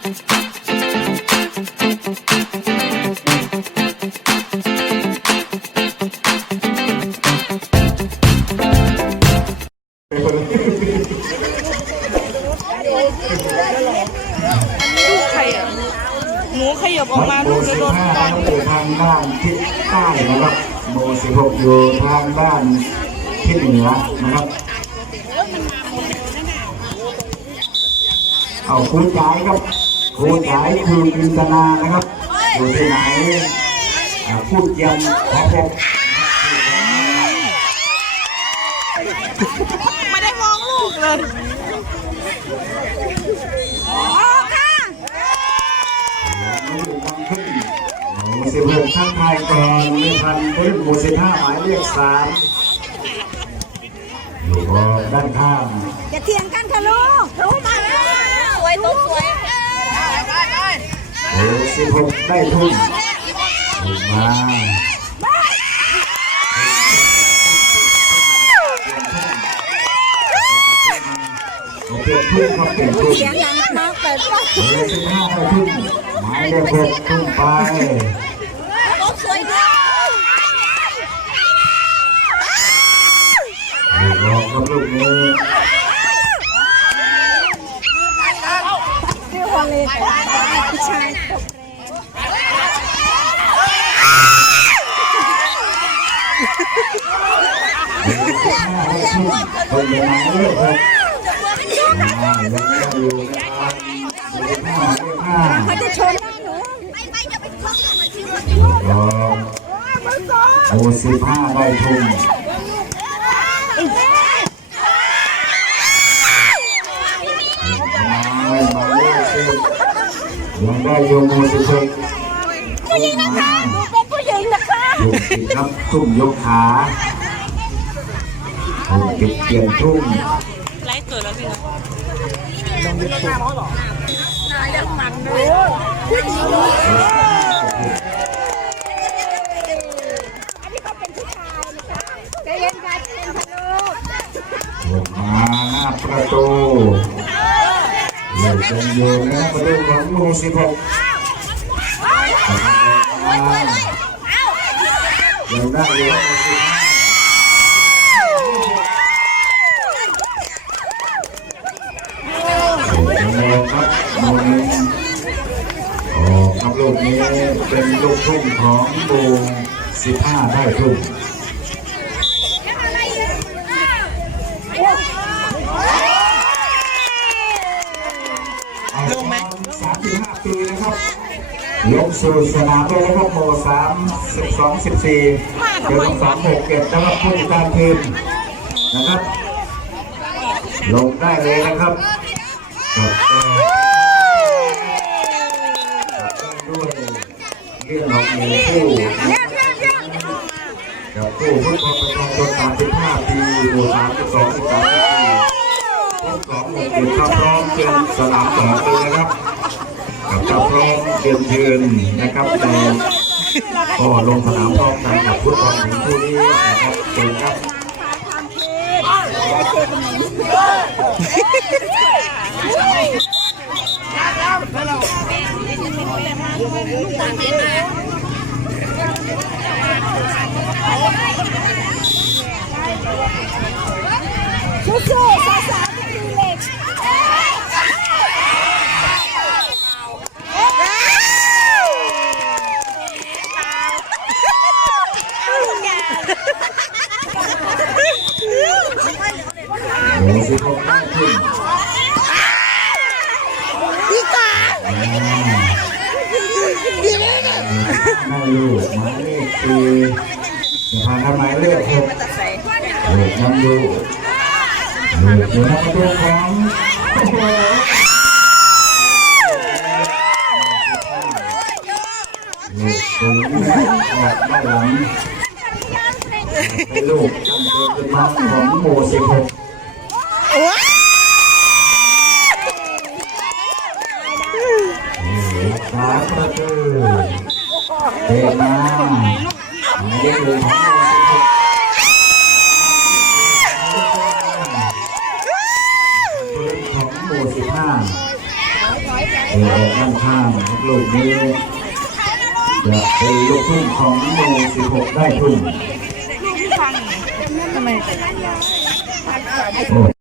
ลูกใครอะหนูขยับออกมาโมลูกจะโดนห้าฟันอยู่ทางด้านทิศใต้นะครับโมสิบหกอยู่ทางด้านทิศเหนือนะครับ เอาครูจ่ายครับ ครูจ่ายคือจินตนานะครับ อยู่ที่ไหนอ่าพูดยังขอพบไม่ได้มองลูกเลยหมู่สิบหกท่านไทยก่อนไม่ทันขึ้นหมู่สิบห้าหมายเลขสามอยู่บนด้านข้างอย่าเถียงกันค่ะลูกรู้มาแล้วสวยตุ๊กสวย หมู่ สิบหกได้ทุนถูกมาเปลี่ยนทุนครับเปลี่ยนทุนเสียงดังมากแต่ว่าหมู่สิบห้าได้ทุนหมายเลขหกทุ่มไปสวยด้วยลูกรองครับลูกนี้ ชื่อวอล เลย์ผู้ชายคนเดียวมาเรื่อยครับมาแล้วก็อยู่นะครับอยู่ห้าอยู่ห้าเขาจะชนหนูลองโอสิบห้าได้ทุ่มมามาเรื่อยสิ ยังได้โยมโอสิบหกผู้หญิงนะคะหนูเป็นผู้หญิงนะคะยกติดครับทุ่มยกขาทุ่มติดเปลี่ยนทุ่มไลฟ์เกิดแล้วพี่นะอันนี้เขาเป็นผู้ชายนะคะใจเย็นกันใจเย็นค่ะลูกลงมาหน้าประตู เล่นกันอยู่นะครับประตูของโมสิบหกยังได้อยู่ครับโมสิบห้ายังมองครับลูกนี้เป็นลูกทุ่งของโมสิบห้าได้ทุ่ม ลงไหมสามสิบห้าปีนะครับ ลงสู่สนามเลยนะครับโมสามสิบสองสิบสี่เดี๋ยวสองหกเก็บนะครับผู้จัดการทีมนะครับ ลงได้เลยนะครับกับแก้ด้วยเรื่องของหมู่ผู้กับผู้ฟุตบอลประชาชนสามสิบห้าปีหมู่สามสิบสองสิบสามสิบสี่ทั้งสองหมู่ทีมครับพร้อมเชิญสนามสองเลยนะครับ กับพร้อมเชิญเชิญนะครับในก็ลงสนามพร้อมกันกับฟุตบอลหญิงคู่นี้นะครับเชิญครับทำเทปๆสาวสาวๆดีเล็ก โอ้ สิบหกได้ขึ้นดีกว่าได้ลูกหมายเลขสี่จะผ่านทำหมายเลขหกลูกนำอยู่ลูกอยู่ในประตูของโอ้โหลูกสูงและออกด้านหลังเป็นลูกจำเป็นมาของหมู่สิบหก เตะมาหมายเลขหนึ่งของหมู่สิบสิ้าเออด้านข้างลูกนี้จะเป็นลูกทุ่งของโม16ได้ทุ่งทำไม